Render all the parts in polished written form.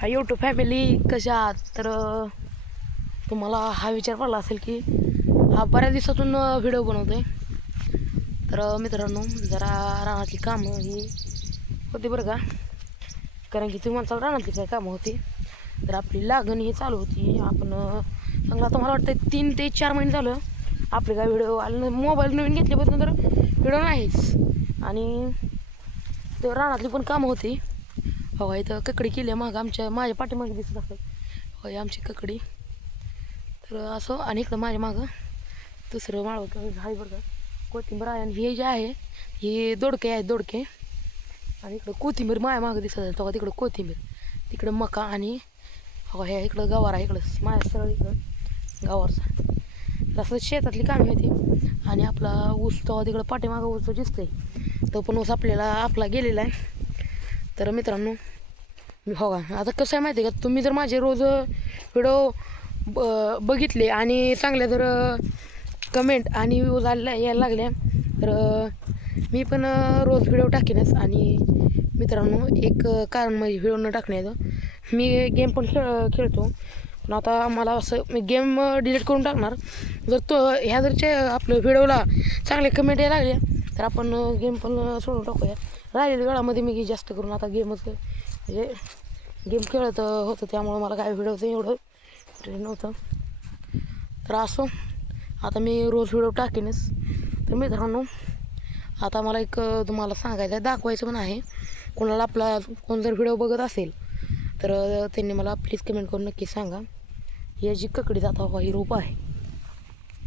Hi YouTube family, कशा आहात? तर तुम्हाला हा विचार पडला असेल की हा बऱ्याच दिवसातून व्हिडिओ बनवतो आहे. तर मित्रांनो, जरा रानातली कामं ही होती बरं का, कारण की तुम्हाला रानातली काय कामं होती. तर आपली लागण ही चालू होती. आपण चांगलं आता मला वाटतं 3 ते 4 महिने झालं आपले काय व्हिडिओ आले. मोबाईल नवीन घेतल्यापासून तर व्हिडिओ नाहीच. आणि तर रानातली पण कामं होती. हो, इथं ककडी केली आहे माझ्या पाठीमागे दिसत असेल. होय, आमची ककडी. तर असं आणि इकडं माझ्या मागं दुसरं माळवं आहे बरं का, कोथिंबीर आहे. आणि हे जे आहे हे दोडके आहेत, दोडके. आणि इकडं कोथिंबीर माझ्या मागं दिसत असेल. तेव्हा तिकडं कोथिंबीर, तिकडं मका. आणि हो, ह्या इकडं गवार आहे. इकडं माझ्या सरळ इकडं गवारचा. तसं शेतातली कामे होती. आणि आपला ऊस तेव्हा तिकडं पाठीमागं ऊस दिसतंय, तो पण ऊस आपला गेलेला आहे. तर मित्रांनो, हो का, आता कसं आहे माहिती आहे का, तुम्ही जर माझे रोज व्हिडिओ बघितले आणि चांगल्या जर कमेंट आणि व्ह्यूज यायला लागल्या तर मी पण रोज व्हिडिओ टाकेनच. आणि मित्रांनो, एक कारण म्हणजे व्हिडिओ न टाकण्याचं, मी गेम पण खेळतो. पण आता मला असं मी गेम डिलीट करून टाकणार. जर ह्या आपलं व्हिडिओला चांगले कमेंट यायला लागले तर आपण गेम पण सोडून टाकूया. राहिलेल्या वेळामध्ये मी जास्त करून आता गेमच म्हणजे गेम खेळत होतं, त्यामुळं मला काय व्हिडिओचं एवढं ट्रेन नव्हतं. तर असो, आता मी रोज व्हिडिओ टाकेनच. तर मित्रांनो, आता मला एक तुम्हाला सांगायचं आहे, दाखवायचं पण आहे. कोणाला कोण जर व्हिडिओ बघत असेल तर त्यांनी मला प्लीज कमेंट करून नक्की सांगा. ही जी ककडी जात हवा ही रोप आहे,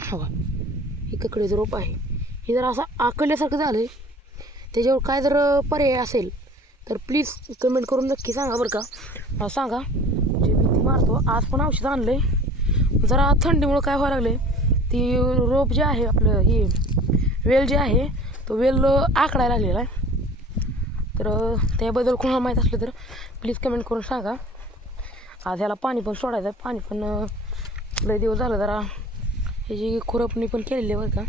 हवा ही ककडीचं रोप आहे. हे जर असं आकलल्यासारखं झालं आहे, त्याच्यावर काय जर पर्याय असेल तर प्लीज कमेंट करून नक्की सांगा बरं का. मला सांगा, जे मी ती मारतो. आज पण औषध आणलं आहे. जरा थंडीमुळं काय व्हायला लागलं आहे, ती रोप जे आहे आपलं, ही वेल जे आहे तो वेल आकडायला लागलेला आहे. तर त्याबद्दल कोणाला माहीत असलं तर प्लीज कमेंट करून सांगा. आज ह्याला पाणी पण सोडायचं आहे. पाणी पण लय दिवस झालं जरा ह्याची खुरपणी पण केलेली आहे बरं का.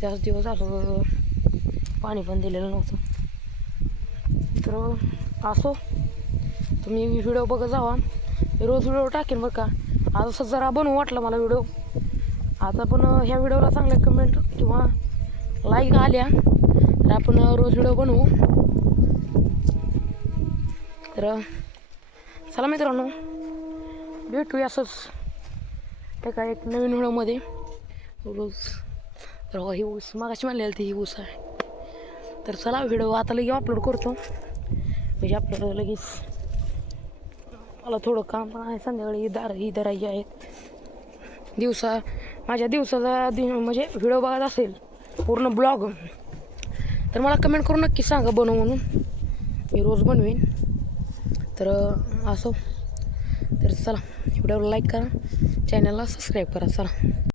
जास्त दिवस झालं पाणी पण दिलेलं नव्हतं. तर असो, तुम्ही व्हिडिओ बघत जावा. रोज व्हिडिओ टाकेन बरं का. आज असं जरा बनवू वाटलं मला व्हिडिओ. आता पण ह्या व्हिडिओला चांगल्या कमेंट किंवा लाईक आल्या तर आपण रोज व्हिडिओ बनवू. तर चला मित्रांनो, भेटूया असंच एक नवीन व्हिडिओमध्ये रोज. तर ही ऊस मागाशी म्हणलेलं ती ही ऊस आहे. तर चला, व्हिडिओ आता लगेच अपलोड करतो. म्हणजे आपल्याला लगेच, मला थोडं काम पण आहे. संध्याकाळी ही धरायची आहेत. माझ्या दिवसाचा म्हणजे व्हिडिओ बघत असेल पूर्ण ब्लॉग तर मला कमेंट करून नक्की सांगा बनव म्हणून, मी रोज बनवेन. तर असो, तर चला, व्हिडिओला लाईक करा, चॅनलला सबस्क्राईब करा. चला.